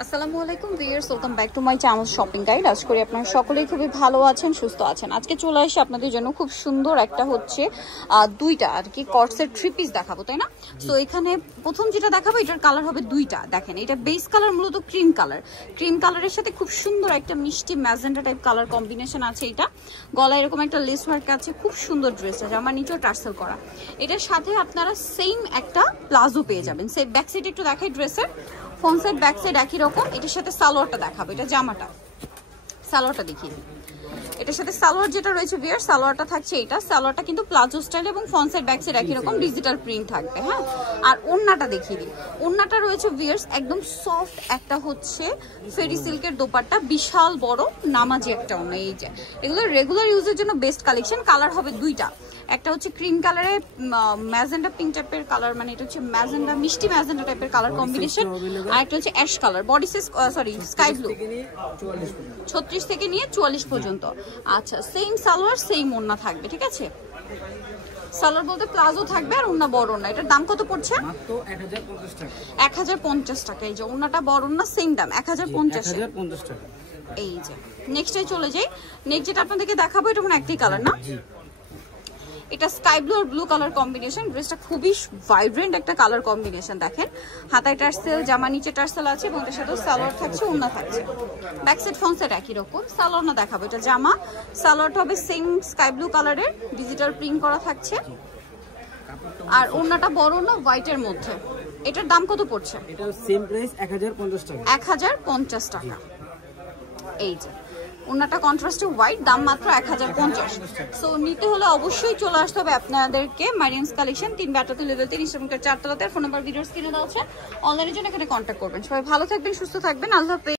আসসালামু আলাইকুম viewers, welcome back to my channel shopping guide. আশা করি আপনারা সকলেই খুবই ভালো আছেন, সুস্থ আছেন। আজকে চলে আসি আপনাদের জন্য খুব সুন্দর একটা হচ্ছে দুইটা আর কি কর্সের থ্রি পিস দেখাবো, তাই না? সো এখানে প্রথম যেটা দেখাবো এটার কালার হবে দুইটা। দেখেন এটা বেস কালার মূলত ক্রিম কালার, ক্রিম কালারের সাথে খুব সুন্দর একটা মিষ্টি ম্যাজেন্টা টাইপ কালার কম্বিনেশন আছে। এটা গলায় এরকম একটা লেস ওয়ার্ক আছে, খুব সুন্দর ড্রেস আছে, আমার নিচেও টার্সেল করা। এটার সাথে আপনারা সেম একটা প্লাজো পেয়ে যাবেন। সেই ব্যাক সাইড একটু দেখাই, ড্রেসের ফ্রন্ট সাইড ব্যাক সাইড একই রকম। এটার সাথে সালোয়ারটা দেখাবো, এটা জামাটা, সালোয়ারটা দেখিয়ে দিই। এটার সাথে সালোয়ার যেটা রয়েছে ভিউয়ার, সালোয়ারটা থাকছে এটা, সালোয়ারটা কিন্তু প্লাজো স্টাইল এবং ফ্রন্ট সাইড ব্যাক সাইড একই রকম ডিজিটাল প্রিন্ট থাকবে। হ্যাঁ, আর ওন্নাটা দেখিয়ে দিই। ওন্নাটা রয়েছে ভিউয়ার্স একদম সফট একটা হচ্ছে ফেরি সিল্কের দোপাট্টা, বিশাল বড় নামাজি একটা ওন্না। এই যে এগুলো রেগুলার ইউজের জন্য বেস্ট কালেকশন। কালার হবে দুইটা, একটা হচ্ছে ক্রিম কালারে ম্যাজেন্ডা পিঙ্ক টাইপের কালার, মানে এটা হচ্ছে ম্যাজেন্ডা মিষ্টি ম্যাজেন্ডা টাইপের কালার কম্বিনেশন, আর একটা হচ্ছে ash colour. Body size sorry sky blue 36 থেকে নিয়ে 44 পর্যন্ত। আচ্ছা, সেম সালোয়ার সেম ওন্না থাকবে, ঠিক আছে? সালোয়ার বলতে প্লাজো থাকবে আর ওন্না বড় ওন্না। এটার দাম কত পড়ছে? মাত্র 1050 টাকা। এই যে ওন্নাটা বড় ওন্না, সেম দাম 1050 টাকা। এই যে নেক্সটে চলে যাই। নেক্সট যেটা আপনাদেরকে দেখাবো এটা কোনো একটাই কালার না, এটা স্কাই ব্লু আর ব্লু কালার কম্বিনেশন। ড্রেসটা খুবই ভাইব্রেন্ট একটা কালার কম্বিনেশন। দেখেন হাতায় টার্সেল, জামা নিচে টার্সেল আছে এবং এটার সাথে সালোয়ার থাকছে, ওন্না থাকছে। ব্যাক সাইড ফ্রন্ট সাইড একই রকম। সালোয়ার না দেখাবো, এটা জামা, সালোয়ারটা হবে সেম স্কাই ব্লু কালারের, ডিজিটাল প্রিন্ট করা থাকছে, আর ওন্নাটা বড় না হোয়াইটের মধ্যে। এটার দাম কত পড়ছে? এটা সেম প্রাইস 1050 টাকা। 1050 টাকা। এই যে ওন্নাটা কন্ট্রাস্টে হোয়াইট, দাম মাত্র 1050। সো নিতে হলে অবশ্যই চলে আসতে হবে আপনাদেরকে মারিয়ামস কালেকশন, 3 ব্যাটাতে লেভেল 3 ইস্টার্নকার 4 তলাতে। ফোন নাম্বার ভিডিওর স্ক্রিনে দেওয়া আছে, অনলাইনের জন্য এখানে কন্ট্যাক্ট করবেন। সবাই ভালো থাকবেন, সুস্থ থাকবেন, আল্লাহ হাফেজ।